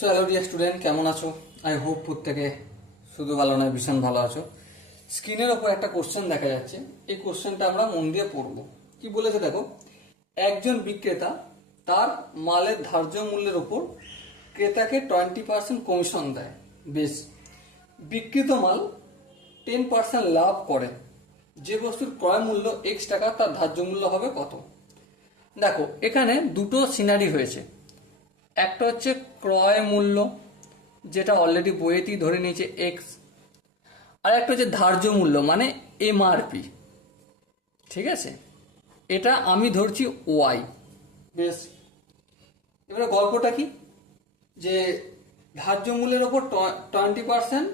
So hello dear student, কেমন আছো? I hope প্রত্যেকে শুধু ভালো নয়, ভীষণ ভালো আছো। স্ক্রিনের ওপর একটা কোশ্চেন দেখা যাচ্ছে, এই কোশ্চেনটা আমরা মন দিয়ে পড়বো। কি বলেছে দেখো, একজন বিক্রেতা তার মালের ধার্য মূল্যের ওপর ক্রেতাকে 20% কমিশন দেয়। বেশ, বিক্রিত মাল 10% লাভ করে। যে বস্তুর ক্রয় মূল্য এক্স টাকা, তার ধার্য মূল্য হবে কত? দেখো, এখানে দুটো সিনারি হয়েছে। একটা হচ্ছে ক্রয় মূল্য, যেটা অলরেডি বইয়েতেই ধরে নিয়েছে এক্স, আর একটা হচ্ছে ধার্য মূল্য মানে এমআরপি। ঠিক আছে, এটা আমি ধরছি ওয়াই। বেশ, এবারে গল্পটা কি, যে ধার্য মূল্যের ওপর 20%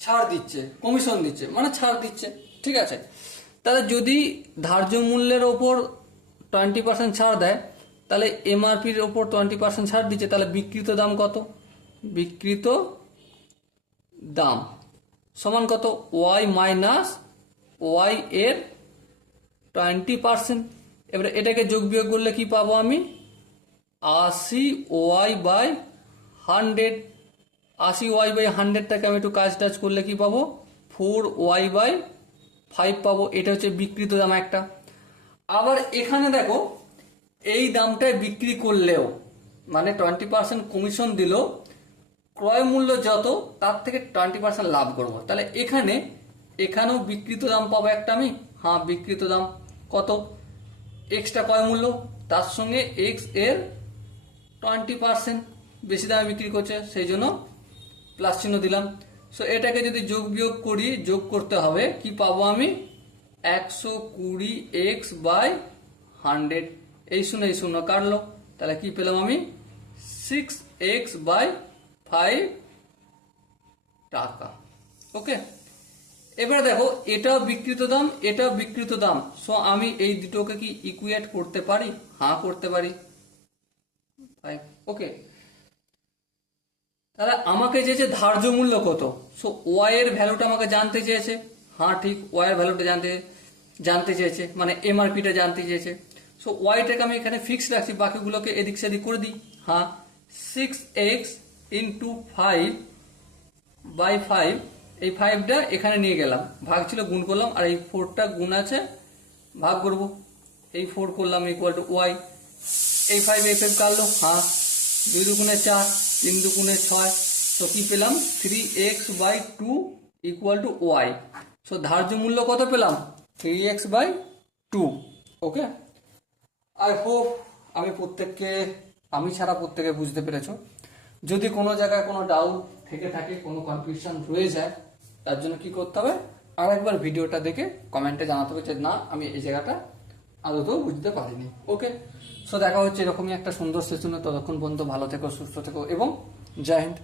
ছাড় দিচ্ছে, কমিশন দিচ্ছে, মানে ছাড় দিচ্ছে। ঠিক আছে, তাহলে যদি ধার্য মূল্যের ওপর 20% ছাড় দেয়, তাহলে এমআরপির ওপর 20% ছাড় দিচ্ছে, তাহলে বিক্রিত দাম কত? বিক্রিত দাম সমান কত? ওয়াই মাইনাস ওয়াই এর 20%। এবারে এটাকে যোগ বিয়োগ করলে কি পাবো আমি? 80y/100। 80y/100টাকে আমি একটু কাজ টাজ করলে কি পাবো? 4y/5 পাবো। এটা হচ্ছে বিক্রিত দাম একটা। আবার এখানে দেখো, এই দামটায় বিক্রি করলেও মানে 20% কমিশন দিল, ক্রয় মূল্য যত তার থেকে 20% লাভ করব। তাহলে এখানেও বিক্রিত দাম পাবো একটা আমি। হ্যাঁ, বিক্রিত দাম কত? এক্সটা ক্রয় মূল্য, তার সঙ্গে এক্স এর 20% বেশি দামে বিক্রি করছে, সেই জন্য প্লাস চিহ্ন দিলাম। সো এটাকে যদি যোগ বিয়োগ করি, যোগ করতে হবে, কি পাবো আমি? 120x/100। এই শূন্য কাটলো, তাহলে কি পেলাম আমি? 6x/5 টাকা। ওকে, এবারে দেখো, এটাও বিক্রিত দাম, এটাও বিক্রিত দাম। সো আমি এই দুটোকে কি ইকুয়েট করতে পারি? হ্যাঁ, করতে পারি। ওকে, তাহলে আমাকে চেয়েছে ধার্য মূল্য কত। সো ওয়াই এর ভ্যালুটা আমাকে জানতে চেয়েছে। হ্যাঁ ঠিক, ওয়াই এর ভ্যালুটা জানতে চেয়েছে, মানে এমআরপিটা জানতে চেয়েছে। সো ওয়াইটাকে আমি এখানে ফিক্স রাখছি, বাকিগুলোকে এদিক সেদিক করে দিই। হ্যাঁ, 6x × 5/5। এই 5টা এখানে নিয়ে গেলাম, ভাগ ছিল গুণ করলাম, আর এই 4টা গুণ আছে, ভাগ করব। এই 4 করলাম ইকুয়াল টু ওয়াই। এই 5 এই 5 কাটলো। হ্যাঁ, 2 দুগুণে 4, 3 দুগুণে 6। তো কি পেলাম? 3x/2 equal to Y. So ধার্য মূল্য কত পেলাম? 3x/2। ওকে, আই হোপ আমি ছাড়া প্রত্যেকে বুঝতে পেরেছো। যদি কোনো জায়গায় কোনো ডাউট থেকে থাকে, কোনো কনফিউশন রয়ে যায়, তার জন্য কি করতে হবে? আর একবার ভিডিওটা দেখে কমেন্টে জানাতে হবে যে না, আমি এই জায়গাটা আদতেও বুঝতে পারিনি। ওকে, সো দেখা হচ্ছে এরকমই একটা সুন্দর সেশনে। ততক্ষণ পর্যন্ত ভালো থেকো, সুস্থ থেকো এবং জয় হিন্দ।